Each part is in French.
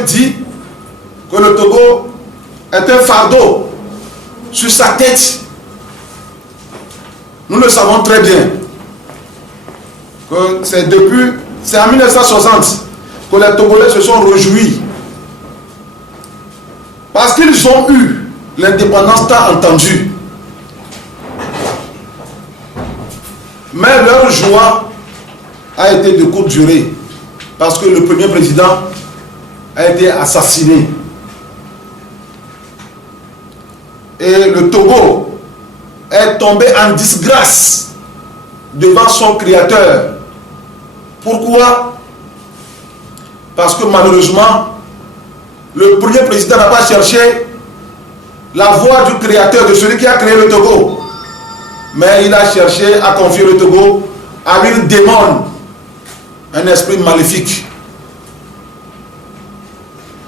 dit que le Togo est un fardeau sur sa tête. Nous le savons très bien. Que c'est en 1960 que les Togolais se sont réjouis. Parce qu'ils ont eu l'indépendance tant entendue. Mais leur joie a été de courte durée. Parce que le premier président a été assassiné. Et le Togo est tombé en disgrâce devant son créateur. Pourquoi? Parce que malheureusement, le premier président n'a pas cherché la voie du créateur, de celui qui a créé le Togo. Mais il a cherché à confier le Togo à une démon, un esprit maléfique.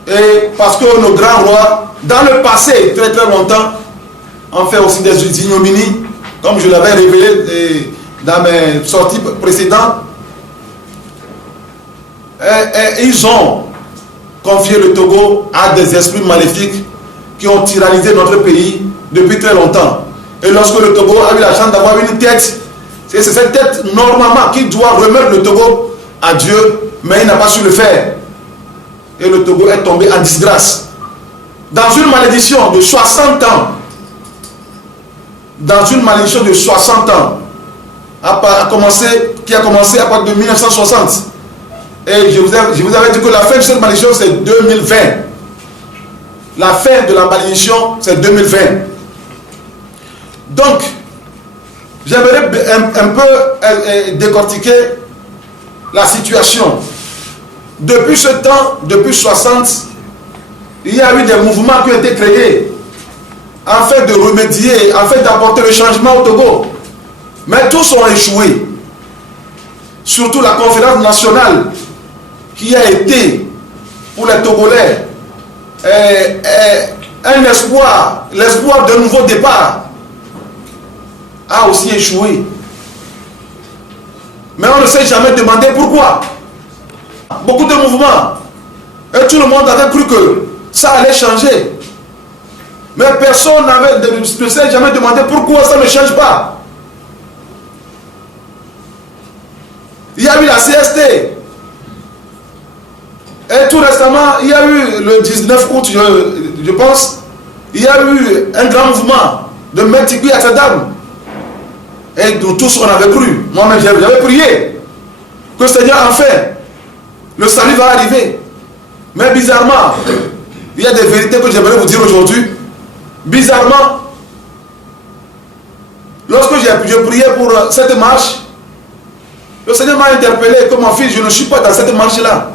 Et parce que nos grands rois, dans le passé, très très longtemps, ont fait aussi des ignominies, comme je l'avais révélé dans mes sorties précédentes. Et ils ont confié le Togo à des esprits maléfiques qui ont tyrannisé notre pays depuis très longtemps. Et lorsque le Togo a eu la chance d'avoir une tête, c'est cette tête normalement qui doit remettre le Togo à Dieu, mais il n'a pas su le faire. Et le Togo est tombé en disgrâce. Dans une malédiction de 60 ans, dans une malédiction de 60 ans, qui a commencé à partir de 1960. Et je vous avais dit que la fin de cette malédiction, c'est 2020. La fin de la malédiction, c'est 2020. Donc, j'aimerais un peu décortiquer la situation. Depuis ce temps, depuis 60, il y a eu des mouvements qui ont été créés afin de remédier, afin d'apporter le changement au Togo. Mais tous ont échoué. Surtout la conférence nationale qui a été pour les Togolais un espoir, l'espoir d'un nouveau départ, a aussi échoué. Mais on ne s'est jamais demandé pourquoi. Beaucoup de mouvements. Et tout le monde avait cru que ça allait changer. Mais personne ne s'est jamais demandé pourquoi ça ne change pas. Il y a eu la CST. Et tout récemment, il y a eu le 19 août, je pense, il y a eu un grand mouvement de Metigui à Sadam. Et nous tous, on avait cru. Moi-même, j'avais prié que Seigneur, enfin, le salut va arriver. Mais bizarrement, il y a des vérités que j'aimerais vous dire aujourd'hui. Bizarrement, lorsque je priais pour cette marche, le Seigneur m'a interpellé comme mon fils, je ne suis pas dans cette marche-là.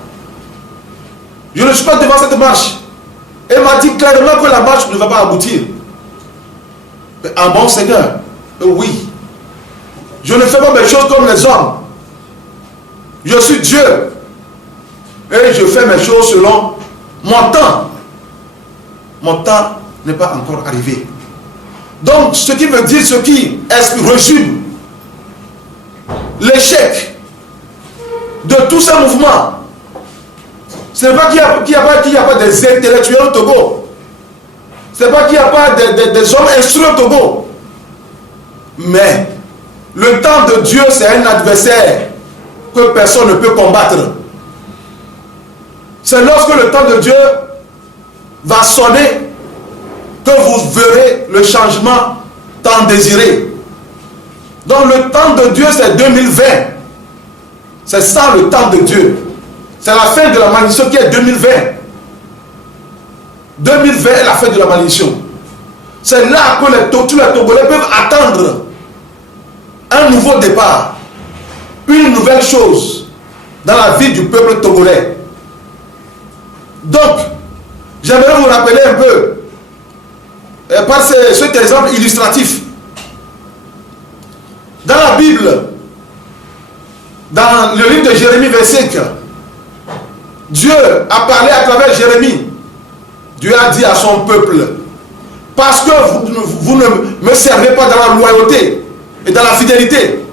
Je ne suis pas devant cette marche. Et m'a dit clairement que la marche ne va pas aboutir. Mais un bon Seigneur, oui. Je ne fais pas mes choses comme les hommes. Je suis Dieu. Et je fais mes choses selon mon temps. Mon temps n'est pas encore arrivé. Donc, ce qui veut dire, ce qui résume l'échec de tous ces mouvements, ce n'est pas qu'il n'y a pas des intellectuels au Togo. Ce n'est pas qu'il n'y a pas des hommes instruits au Togo. Mais le temps de Dieu, c'est un adversaire que personne ne peut combattre. C'est lorsque le temps de Dieu va sonner que vous verrez le changement tant désiré. Donc le temps de Dieu, c'est 2020. C'est ça le temps de Dieu. C'est la fin de la malédiction qui est 2020. 2020 est la fin de la malédiction. C'est là que tous les Togolais peuvent attendre un nouveau départ, une nouvelle chose dans la vie du peuple togolais. Donc, j'aimerais vous rappeler un peu, par cet exemple illustratif. Dans la Bible, dans le livre de Jérémie, verset 5, Dieu a parlé à travers Jérémie. Dieu a dit à son peuple, parce que vous ne me servez pas dans la loyauté et dans la fidélité,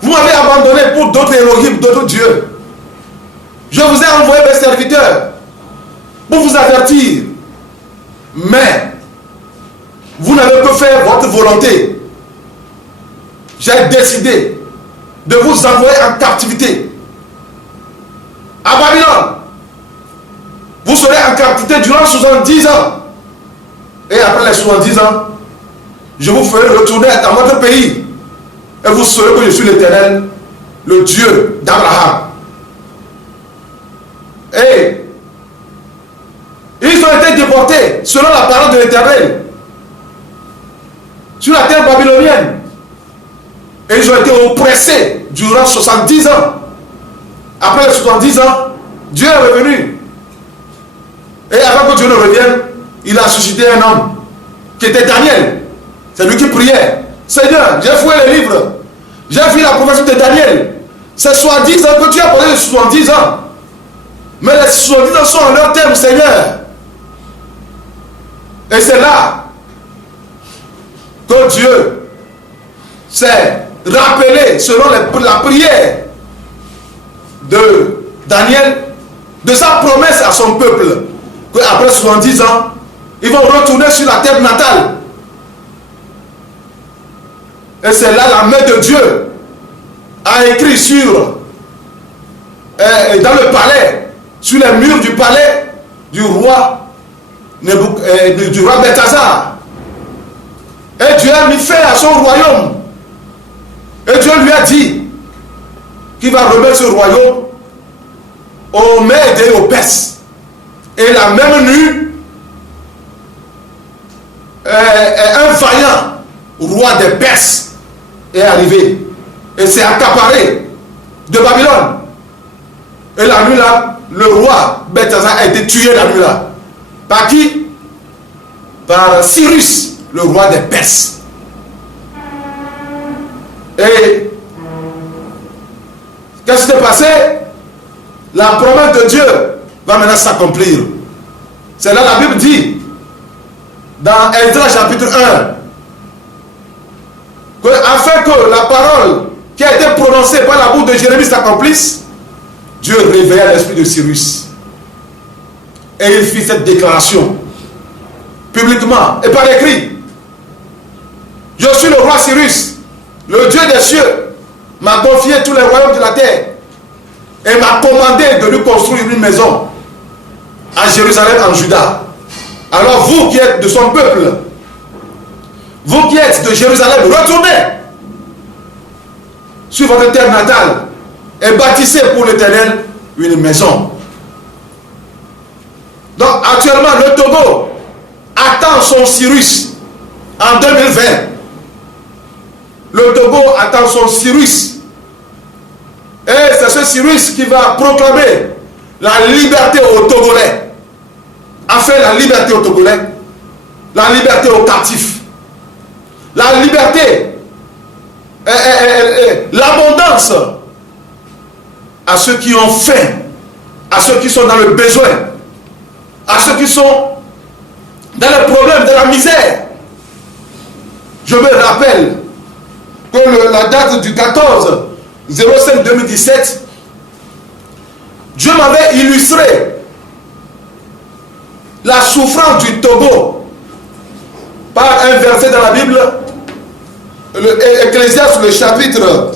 vous m'avez abandonné pour d'autres Elohim, d'autres dieux. Je vous ai envoyé mes serviteurs pour vous avertir. Mais vous n'avez que faire votre volonté. J'ai décidé de vous envoyer en captivité à Babylone. Vous serez en captivité durant 70 ans. Et après les 70 ans, je vous ferai retourner dans votre pays. Et vous saurez que je suis l'Éternel, le Dieu d'Abraham. Et ils ont été déportés selon la parole de l'Éternel sur la terre babylonienne. Et ils ont été oppressés durant 70 ans. Après les 70 ans, Dieu est revenu. Et avant que Dieu ne revienne, il a suscité un homme qui était Daniel. C'est lui qui priait. Seigneur, j'ai fouillé les livres. J'ai vu la prophétie de Daniel. C'est 70 ans que tu as posé les 70 ans. Mais les 70 ans sont en leur terme, Seigneur. Et c'est là que Dieu s'est rappelé, selon la prière de Daniel, de sa promesse à son peuple, qu'après 70 ans, ils vont retourner sur la terre natale. Et c'est là la main de Dieu a écrit sur, dans le palais, sur les murs du palais du roi Belthazar. Et Dieu a mis fin à son royaume. Et Dieu lui a dit qu'il va remettre ce royaume aux Mèdes et aux Perses. Et la même nuit, un vaillant roi des Perses est arrivé et s'est accaparé de Babylone. Et la nuit là, le roi Belthazar a été tué la nuit là. Par qui? Par Cyrus, le roi des Perses. Et qu'est-ce qui s'est passé? La promesse de Dieu va maintenant s'accomplir. C'est là la Bible dit, dans Esdras chapitre 1, que afin que la parole qui a été prononcée par la bouche de Jérémie s'accomplisse, Dieu réveilla l'esprit de Cyrus. Et il fit cette déclaration publiquement et par écrit. Je suis le roi Cyrus, le Dieu des cieux m'a confié tous les royaumes de la terre et m'a commandé de lui construire une maison à Jérusalem, en Juda. Alors vous qui êtes de son peuple, vous qui êtes de Jérusalem, retournez sur votre terre natale et bâtissez pour l'Éternel une maison. Donc actuellement le Togo attend son Cyrus en 2020. Le Togo attend son Cyrus. Et c'est ce Cyrus qui va proclamer la liberté aux Togolais. Enfin, la liberté aux Togolais, la liberté aux captifs, la liberté, l'abondance à ceux qui ont faim, à ceux qui sont dans le besoin, à ceux qui sont dans le problème, dans la misère. Je me rappelle que la date du 14/05/2017, Dieu m'avait illustré la souffrance du Togo par un verset dans la Bible, Ecclésiaste, le chapitre